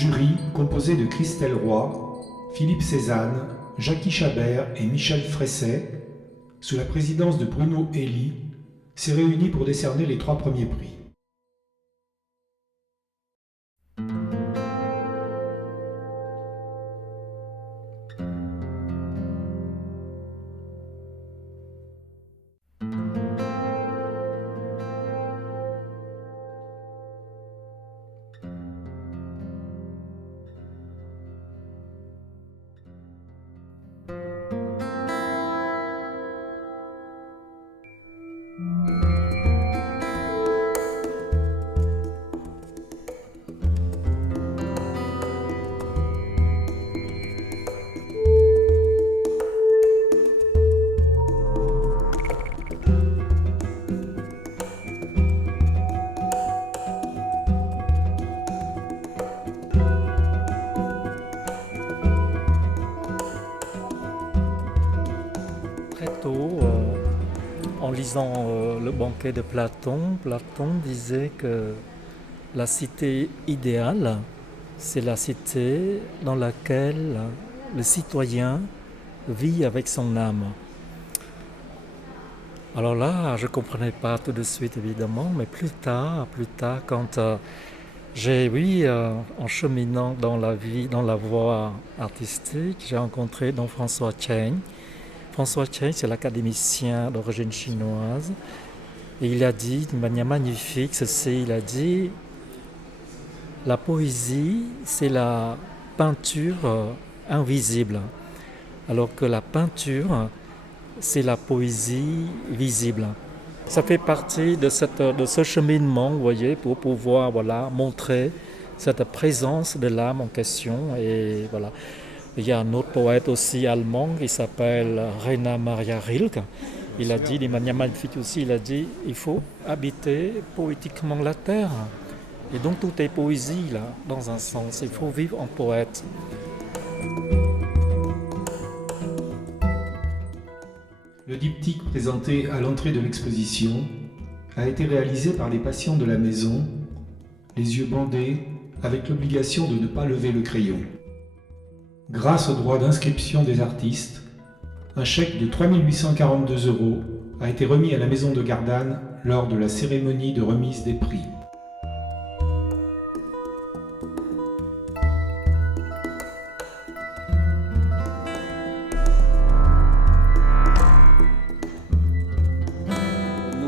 jury, composé de Christelle Roy, Philippe Cézanne, Jackie Chabert et Michel Fresset, sous la présidence de Bruno Elie, s'est réuni pour décerner les 3 premiers prix. Très tôt, en lisant le banquet de Platon, Platon disait que la cité idéale, c'est la cité dans laquelle le citoyen vit avec son âme. Alors là, je ne comprenais pas tout de suite évidemment, mais plus tard, quand en cheminant dans la vie, dans la voie artistique, j'ai rencontré donc François Cheng. François Cheng, c'est l'académicien d'origine chinoise, et il a dit d'une manière magnifique ceci, il a dit « La poésie, c'est la peinture invisible, alors que la peinture, c'est la poésie visible. » Ça fait partie de ce cheminement, vous voyez, pour pouvoir montrer cette présence de l'âme en question. Et voilà. Il y a un autre poète aussi allemand qui s'appelle Rainer Maria Rilke. Il a dit d'une manière magnifique aussi, il a dit « Il faut habiter poétiquement la terre ». Et donc tout est poésie là, dans un sens. Il faut vivre en poète. Le diptyque présenté à l'entrée de l'exposition a été réalisé par les patients de la maison, les yeux bandés, avec l'obligation de ne pas lever le crayon. Grâce au droit d'inscription des artistes, un chèque de 3 842 € a été remis à la maison de Gardanne lors de la cérémonie de remise des prix.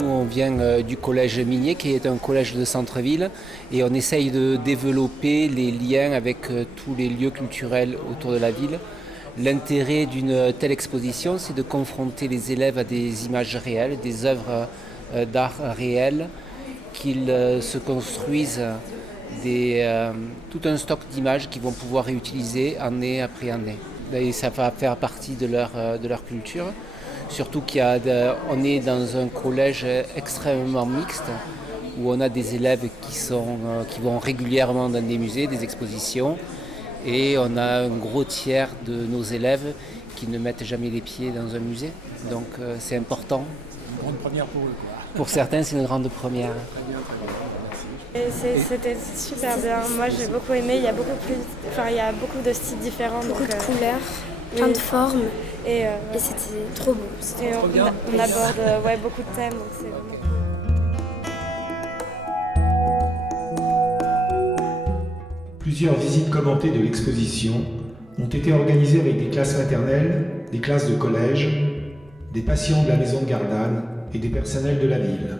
On vient du collège Minier, qui est un collège de centre-ville, et on essaye de développer les liens avec tous les lieux culturels autour de la ville. L'intérêt d'une telle exposition, c'est de confronter les élèves à des images réelles, des œuvres d'art réelles, qu'ils se construisent tout un stock d'images qu'ils vont pouvoir réutiliser année après année. Et ça va faire partie de leur culture. Surtout qu'on est dans un collège extrêmement mixte, où on a des élèves qui vont régulièrement dans des musées, des expositions, et on a un gros tiers de nos élèves qui ne mettent jamais les pieds dans un musée. Donc c'est important. Une grande première pour eux, quoi. Pour certains, c'est une grande première. Très bien. C'était super bien. Moi, j'ai beaucoup aimé. Il y a beaucoup de styles différents. Beaucoup de couleurs, plein de formes. Et c'était trop beau. On aborde beaucoup de thèmes. Donc c'est vraiment cool. Plusieurs visites commentées de l'exposition ont été organisées avec des classes maternelles, des classes de collège, des patients de la maison de Gardanne et des personnels de la ville.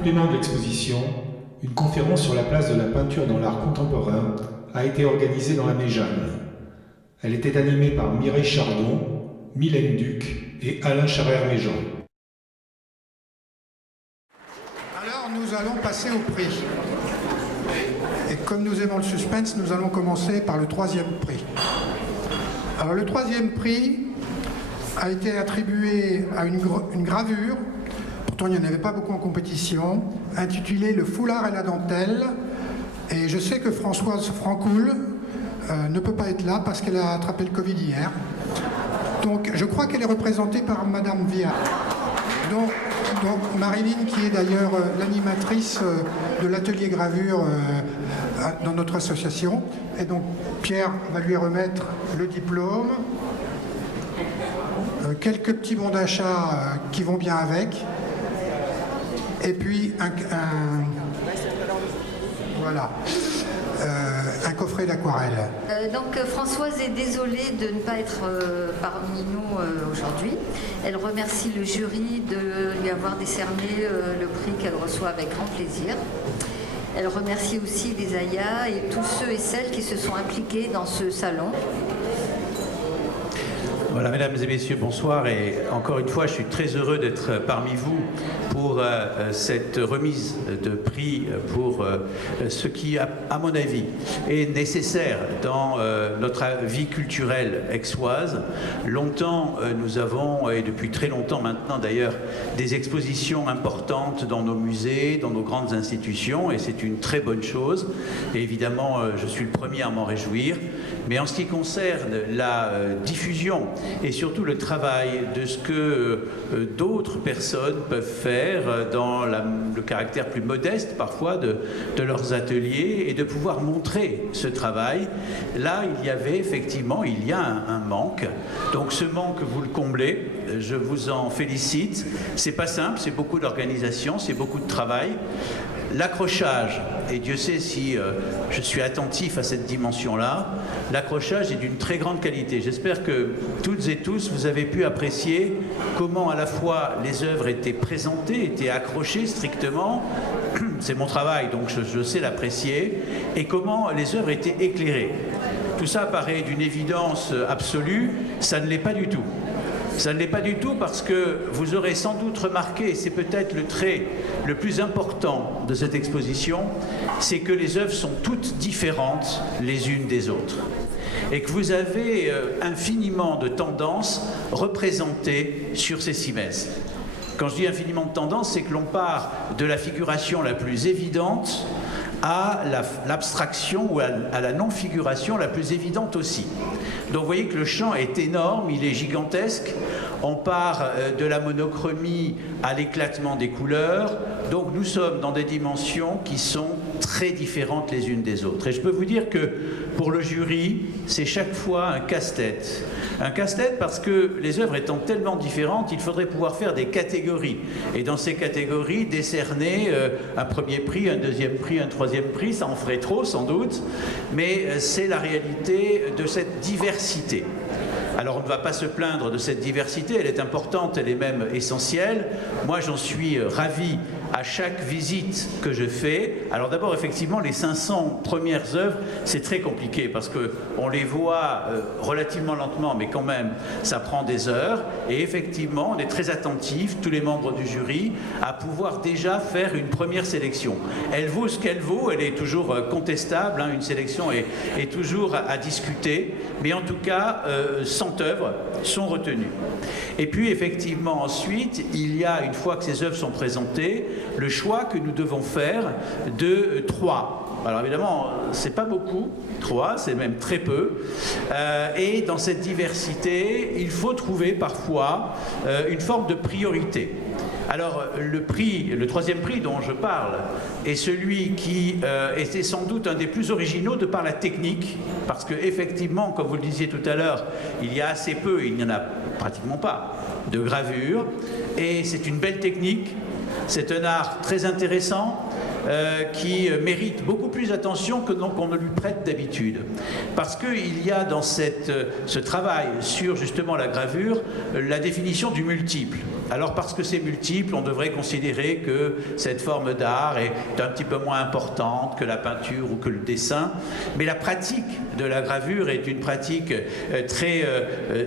complément de l'exposition, une conférence sur la place de la peinture dans l'art contemporain a été organisée dans la Méjane. Elle était animée par Mireille Chardon, Mylène Duc et Alain Charrer-Méjean. Alors nous allons passer au prix. Et comme nous aimons le suspense, nous allons commencer par le 3e prix. Alors le 3e prix a été attribué à une gravure, pourtant il n'y en avait pas beaucoup en compétition, intitulée « Le foulard et la dentelle ». Et je sais que Françoise Francoul ne peut pas être là parce qu'elle a attrapé le Covid hier. Donc je crois qu'elle est représentée par Madame Viard. Donc Marilyn, qui est d'ailleurs l'animatrice de l'atelier gravure dans notre association. Et donc Pierre va lui remettre le diplôme, quelques petits bons d'achat qui vont bien avec, et puis voilà. Un coffret d'aquarelle. Donc Françoise est désolée de ne pas être parmi nous aujourd'hui. Elle remercie le jury de lui avoir décerné le prix qu'elle reçoit avec grand plaisir. Elle remercie aussi les AIA et tous ceux et celles qui se sont impliqués dans ce salon. Voilà, mesdames et messieurs, bonsoir. Et encore une fois, je suis très heureux d'être parmi vous pour cette remise de prix pour ce qui, à mon avis, est nécessaire dans notre vie culturelle aixoise. Longtemps, nous avons, et depuis très longtemps maintenant d'ailleurs, des expositions importantes dans nos musées, dans nos grandes institutions, et c'est une très bonne chose. Et évidemment, je suis le premier à m'en réjouir. Mais en ce qui concerne la diffusion et surtout le travail de ce que d'autres personnes peuvent faire dans le caractère plus modeste parfois de leurs ateliers et de pouvoir montrer ce travail, là il y avait effectivement, il y a un manque. Donc ce manque, vous le comblez, je vous en félicite. C'est pas simple, c'est beaucoup d'organisation, c'est beaucoup de travail. L'accrochage, et Dieu sait si je suis attentif à cette dimension-là, l'accrochage est d'une très grande qualité. J'espère que toutes et tous, vous avez pu apprécier comment à la fois les œuvres étaient présentées, étaient accrochées strictement, c'est mon travail donc je sais l'apprécier, et comment les œuvres étaient éclairées. Tout ça paraît d'une évidence absolue, ça ne l'est pas du tout. Ça ne l'est pas du tout parce que vous aurez sans doute remarqué, et c'est peut-être le trait le plus important de cette exposition, c'est que les œuvres sont toutes différentes les unes des autres. Et que vous avez infiniment de tendances représentées sur ces 6 mètres. Quand je dis infiniment de tendances, c'est que l'on part de la figuration la plus évidente à l'abstraction ou à la non-figuration la plus évidente aussi. Donc vous voyez que le champ est énorme, il est gigantesque. On part de la monochromie à l'éclatement des couleurs. Donc nous sommes dans des dimensions qui sont très différentes les unes des autres. Et je peux vous dire que pour le jury, c'est chaque fois un casse-tête. Un casse-tête parce que les œuvres étant tellement différentes, il faudrait pouvoir faire des catégories. Et dans ces catégories, décerner un premier prix, un deuxième prix, un troisième prix, ça en ferait trop sans doute. Mais c'est la réalité de cette diversité. Alors on ne va pas se plaindre de cette diversité, elle est importante, elle est même essentielle. Moi j'en suis ravi à chaque visite que je fais. Alors d'abord effectivement les 500 premières œuvres c'est très compliqué parce qu'on les voit relativement lentement mais quand même ça prend des heures et effectivement on est très attentifs, tous les membres du jury, à pouvoir déjà faire une première sélection. Elle vaut ce qu'elle vaut, elle est toujours contestable, hein, une sélection est toujours à discuter, mais en tout cas 100 œuvres sont retenues. Et puis effectivement ensuite il y a, une fois que ces œuvres sont présentées, le choix que nous devons faire de 3. Alors évidemment, c'est pas beaucoup, 3, c'est même très peu. Et dans cette diversité, il faut trouver parfois une forme de priorité. Alors le troisième prix dont je parle est celui qui était sans doute un des plus originaux de par la technique, parce que effectivement, comme vous le disiez tout à l'heure, il y a assez peu, il n'y en a pratiquement pas, de gravure, et c'est une belle technique. C'est un art très intéressant qui mérite beaucoup plus d'attention que qu'on ne lui prête d'habitude. Parce qu'il y a dans ce travail sur justement la gravure la définition du multiple. Alors parce que c'est multiple, on devrait considérer que cette forme d'art est un petit peu moins importante que la peinture ou que le dessin, mais la pratique de la gravure est une pratique très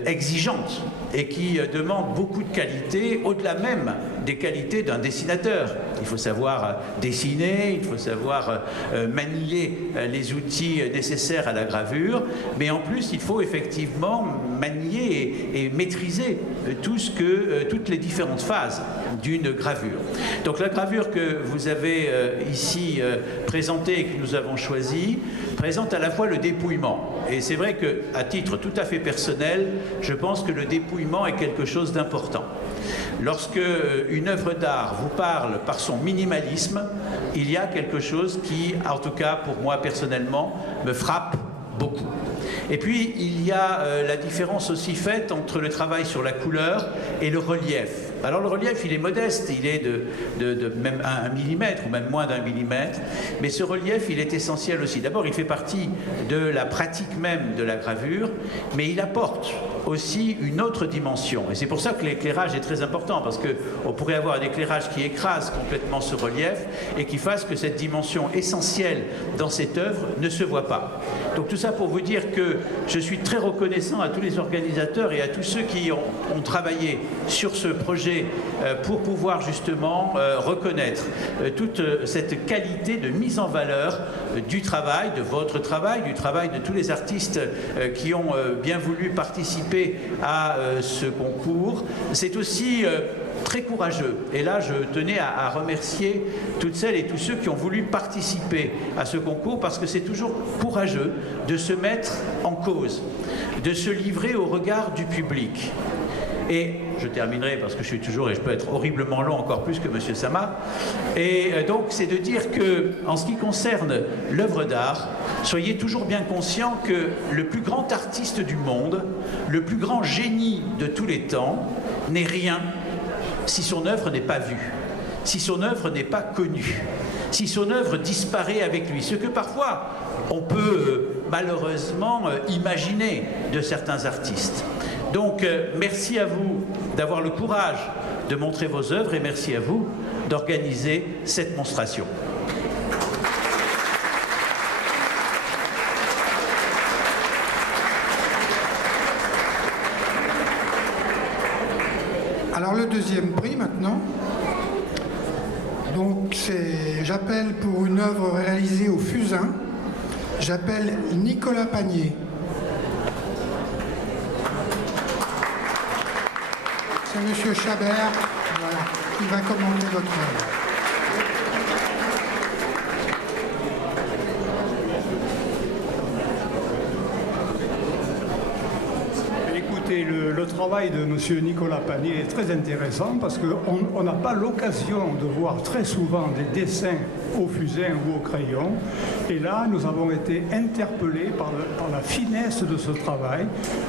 exigeante et qui demande beaucoup de qualités, au-delà même des qualités d'un dessinateur. Il faut savoir dessiner, il faut savoir manier les outils nécessaires à la gravure, mais en plus il faut effectivement manier et maîtriser toutes les différentes phases d'une gravure. Donc la gravure que vous avez ici présentée et que nous avons choisie présente à la fois le dépouillement. Et c'est vrai qu'à titre tout à fait personnel, je pense que le dépouillement est quelque chose d'important. Lorsque une œuvre d'art vous parle par son minimalisme, il y a quelque chose qui, en tout cas pour moi personnellement, me frappe beaucoup. Et puis il y a la différence aussi faite entre le travail sur la couleur et le relief. Alors le relief, il est modeste, il est de même 1 millimètre ou même moins d'1 millimètre, mais ce relief, il est essentiel aussi. D'abord, il fait partie de la pratique même de la gravure, mais il apporte aussi une autre dimension. Et c'est pour ça que l'éclairage est très important, parce qu'on pourrait avoir un éclairage qui écrase complètement ce relief et qui fasse que cette dimension essentielle dans cette œuvre ne se voit pas. Donc tout ça pour vous dire que je suis très reconnaissant à tous les organisateurs et à tous ceux qui ont travaillé sur ce projet pour pouvoir justement reconnaître toute cette qualité de mise en valeur du travail, de votre travail, du travail de tous les artistes qui ont bien voulu participer à ce concours. C'est aussi très courageux. Et là, je tenais à remercier toutes celles et tous ceux qui ont voulu participer à ce concours, parce que c'est toujours courageux de se mettre en cause, de se livrer au regard du public. Et je terminerai parce que je suis toujours, et je peux être horriblement long encore plus que M. Sama, et donc c'est de dire que, en ce qui concerne l'œuvre d'art, soyez toujours bien conscients que le plus grand artiste du monde, le plus grand génie de tous les temps, n'est rien si son œuvre n'est pas vue, si son œuvre n'est pas connue, si son œuvre disparaît avec lui, ce que parfois on peut malheureusement imaginer de certains artistes. Donc merci à vous d'avoir le courage de montrer vos œuvres et merci à vous d'organiser cette monstration. Alors le deuxième prix maintenant, donc j'appelle pour une œuvre réalisée au fusain, j'appelle Nicolas Panier. C'est M. Chabert, voilà, qui va commenter votre œuvre. Écoutez, le travail de M. Nicolas Panier est très intéressant parce qu'on n'a pas l'occasion de voir très souvent des dessins au fusain ou au crayon. Et là, nous avons été interpellés par la finesse de ce travail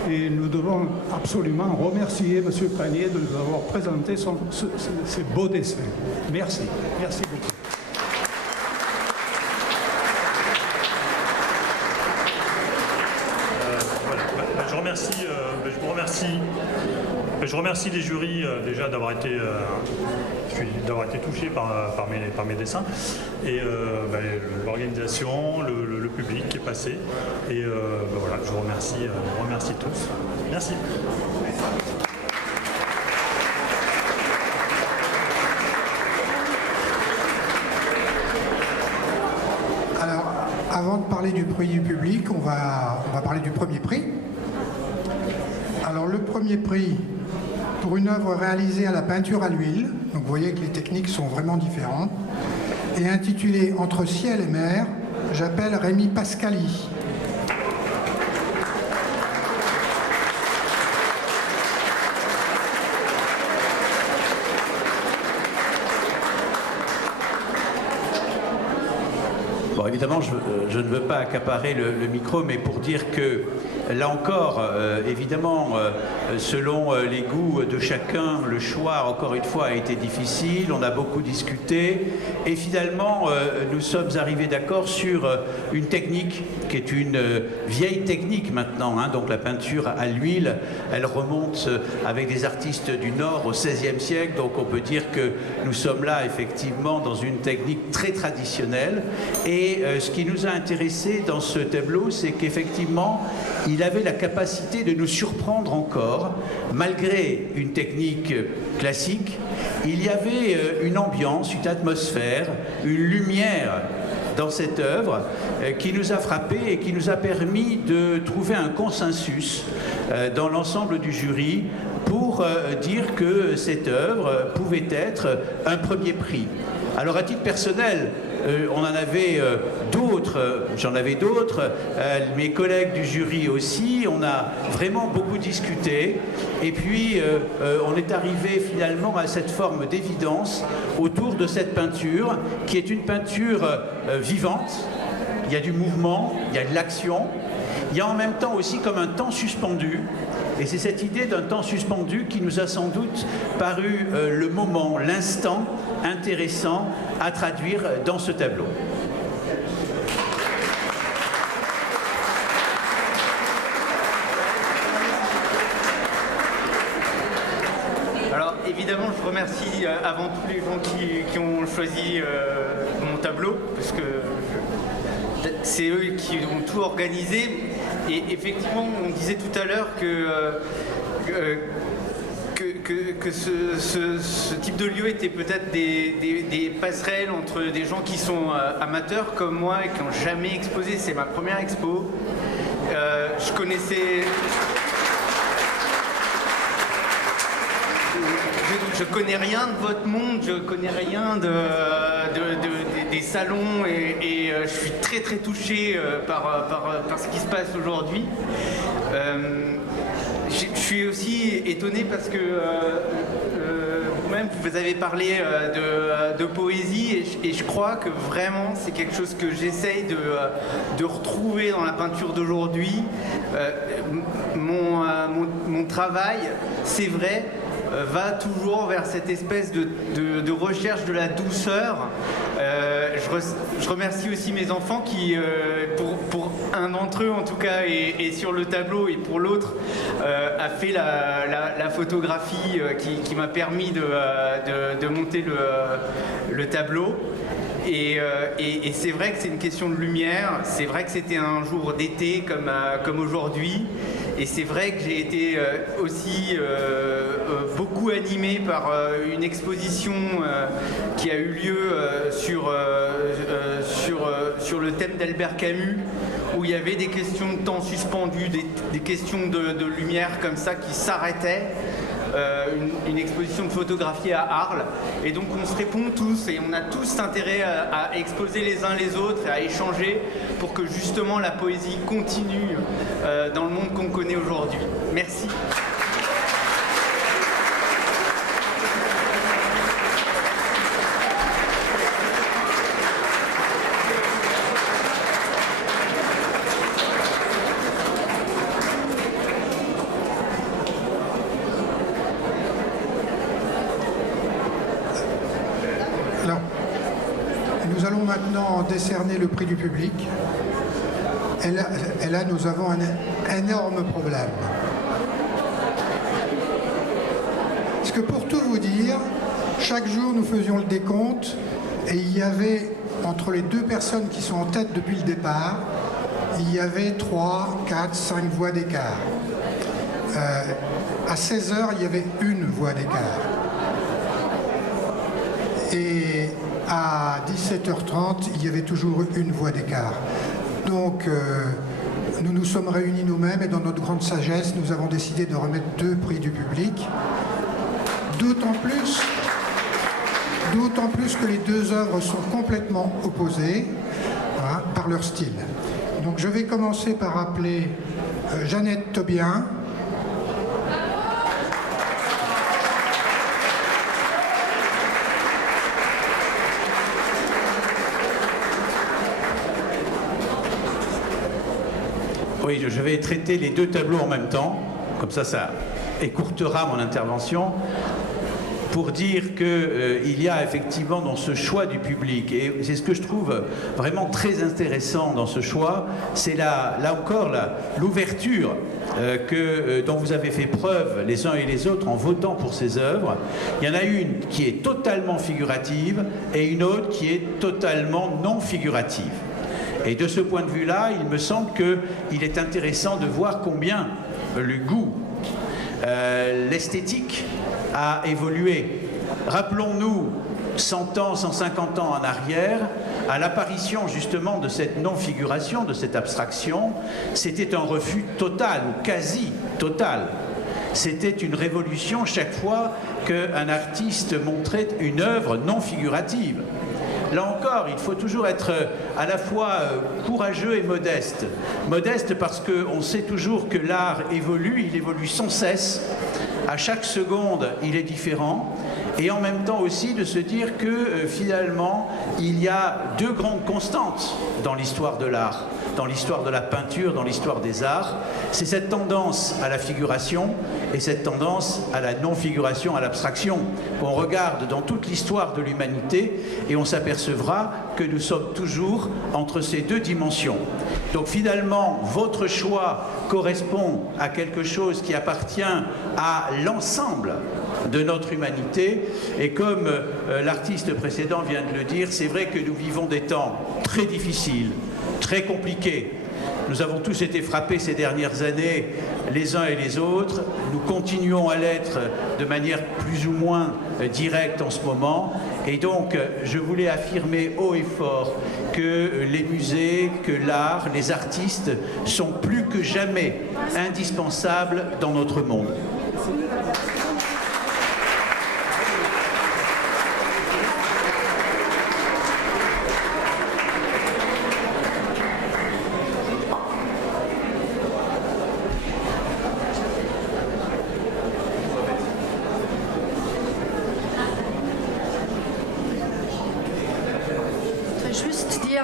et nous devons absolument remercier M. Panier de nous avoir présenté ces beaux dessins. Merci. Merci beaucoup. Je remercie les jurys déjà d'avoir été touchés par mes dessins et l'organisation, le public qui est passé et voilà, je vous remercie tous. Merci. Alors, avant de parler du prix du public, on va parler du premier prix. Alors le premier prix pour une œuvre réalisée à la peinture à l'huile, donc vous voyez que les techniques sont vraiment différentes, et intitulé Entre ciel et mer, j'appelle Rémi Pascali. Bon, évidemment, je ne veux pas accaparer le micro, mais pour dire que, là encore, évidemment, selon les goûts de chacun, le choix, encore une fois, a été difficile, on a beaucoup discuté, et finalement, nous sommes arrivés d'accord sur une technique qui est une vieille technique maintenant, hein, donc la peinture à l'huile, elle remonte avec des artistes du Nord au XVIe siècle, donc on peut dire que nous sommes là, effectivement, dans une technique très traditionnelle, et ce qui nous a intéressé dans ce tableau, c'est qu'effectivement, il avait la capacité de nous surprendre encore, malgré une technique classique. Il y avait une ambiance, une atmosphère, une lumière dans cette œuvre qui nous a frappés et qui nous a permis de trouver un consensus dans l'ensemble du jury pour dire que cette œuvre pouvait être un premier prix. Alors à titre personnel, on en avait d'autres, j'en avais d'autres, mes collègues du jury aussi, on a vraiment beaucoup discuté et puis on est arrivé finalement à cette forme d'évidence autour de cette peinture qui est une peinture vivante, il y a du mouvement, il y a de l'action, il y a en même temps aussi comme un temps suspendu. Et c'est cette idée d'un temps suspendu qui nous a sans doute paru le moment, l'instant intéressant à traduire dans ce tableau. Alors évidemment, je remercie avant tout les gens qui ont choisi mon tableau, parce que c'est eux qui ont tout organisé. Et effectivement, on disait tout à l'heure que ce type de lieu était peut-être des passerelles entre des gens qui sont amateurs comme moi et qui n'ont jamais exposé. C'est ma première expo. Je connais rien de votre monde, je connais rien des salons et je suis très très touché par ce qui se passe aujourd'hui. Je suis aussi étonné parce que vous-même vous avez parlé de poésie et je crois que vraiment c'est quelque chose que j'essaye de retrouver dans la peinture d'aujourd'hui. Mon travail, c'est vrai, va toujours vers cette espèce de recherche de la douceur. Je remercie aussi mes enfants qui, pour un d'entre eux en tout cas, est sur le tableau et pour l'autre a fait la photographie qui m'a permis de monter le tableau. Et c'est vrai que c'est une question de lumière, c'est vrai que c'était un jour d'été comme aujourd'hui, et c'est vrai que j'ai été aussi beaucoup animé par une exposition qui a eu lieu sur le thème d'Albert Camus, où il y avait des questions de temps suspendu, des questions de lumière comme ça qui s'arrêtaient. Une exposition de photographie à Arles, et donc on se répond tous et on a tous intérêt à exposer les uns les autres et à échanger pour que justement la poésie continue dans le monde qu'on connaît aujourd'hui. Merci. Nous allons maintenant décerner le prix du public. Et là, nous avons un énorme problème. Parce que pour tout vous dire, chaque jour nous faisions le décompte et il y avait, entre les deux personnes qui sont en tête depuis le départ, il y avait 3, 4, 5 voix d'écart. À 16 h, il y avait une voix d'écart. Et à 17h30, il y avait toujours une voix d'écart. Donc, nous nous sommes réunis nous-mêmes et dans notre grande sagesse, nous avons décidé de remettre 2 prix du public. D'autant plus que les 2 œuvres sont complètement opposées, hein, par leur style. Donc, je vais commencer par appeler Jeannette Thobien. Oui, je vais traiter les deux tableaux en même temps, comme ça écourtera mon intervention, pour dire qu'il y a effectivement dans ce choix du public, et c'est ce que je trouve vraiment très intéressant dans ce choix, c'est là encore l'ouverture dont vous avez fait preuve les uns et les autres en votant pour ces œuvres. Il y en a une qui est totalement figurative et une autre qui est totalement non figurative. Et de ce point de vue-là, il me semble qu'il est intéressant de voir combien le goût, l'esthétique a évolué. Rappelons-nous, 100 ans, 150 ans en arrière, à l'apparition justement de cette non-figuration, de cette abstraction, c'était un refus total ou quasi total. C'était une révolution chaque fois qu'un artiste montrait une œuvre non figurative. Là encore, il faut toujours être à la fois courageux et modeste. Modeste parce qu'on sait toujours que l'art évolue, il évolue sans cesse. À chaque seconde, il est différent. Et en même temps aussi de se dire que finalement, il y a deux grandes constantes dans l'histoire de l'art, dans l'histoire de la peinture, dans l'histoire des arts. C'est cette tendance à la figuration et cette tendance à la non-figuration, à l'abstraction. On regarde dans toute l'histoire de l'humanité et on s'apercevra que nous sommes toujours entre ces deux dimensions. Donc finalement, votre choix correspond à quelque chose qui appartient à l'ensemble de notre humanité. Et comme l'artiste précédent vient de le dire, c'est vrai que nous vivons des temps très difficiles, très compliqués. Nous avons tous été frappés ces dernières années, les uns et les autres. Nous continuons à l'être de manière plus ou moins directe en ce moment. Et donc, je voulais affirmer haut et fort que les musées, que l'art, les artistes sont plus que jamais indispensables dans notre monde.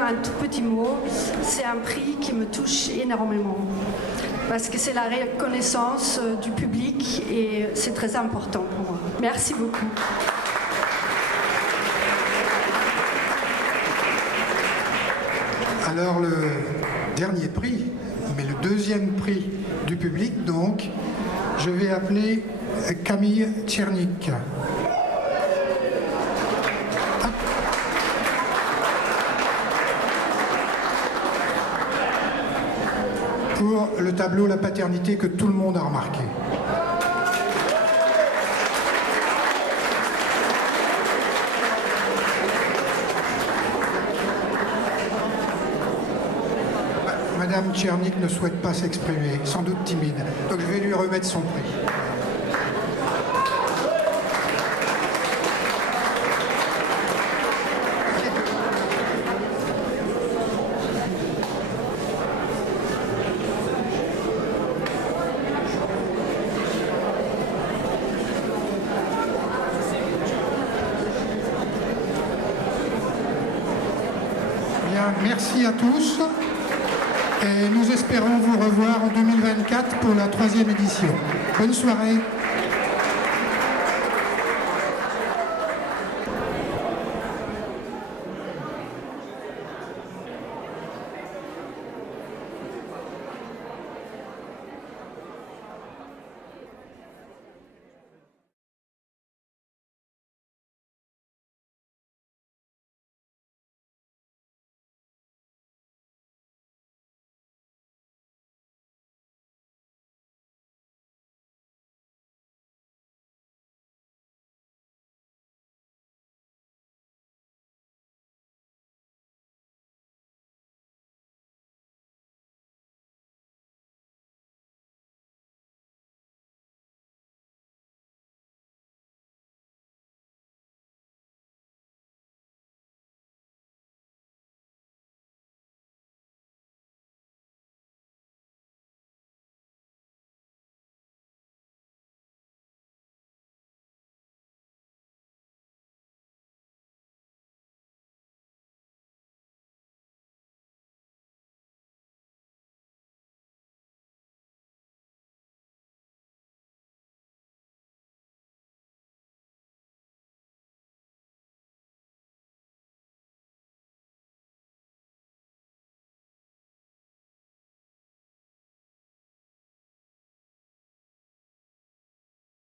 Un tout petit mot, c'est un prix qui me touche énormément parce que c'est la reconnaissance du public et c'est très important pour moi. Merci beaucoup. Alors le dernier prix, mais le deuxième prix du public donc, je vais appeler Camille Tchernik. Pour le tableau La paternité que tout le monde a remarqué. Madame Tchernik ne souhaite pas s'exprimer, sans doute timide, donc je vais lui remettre son prix. Merci à tous et nous espérons vous revoir en 2024 pour la 3e édition. Bonne soirée.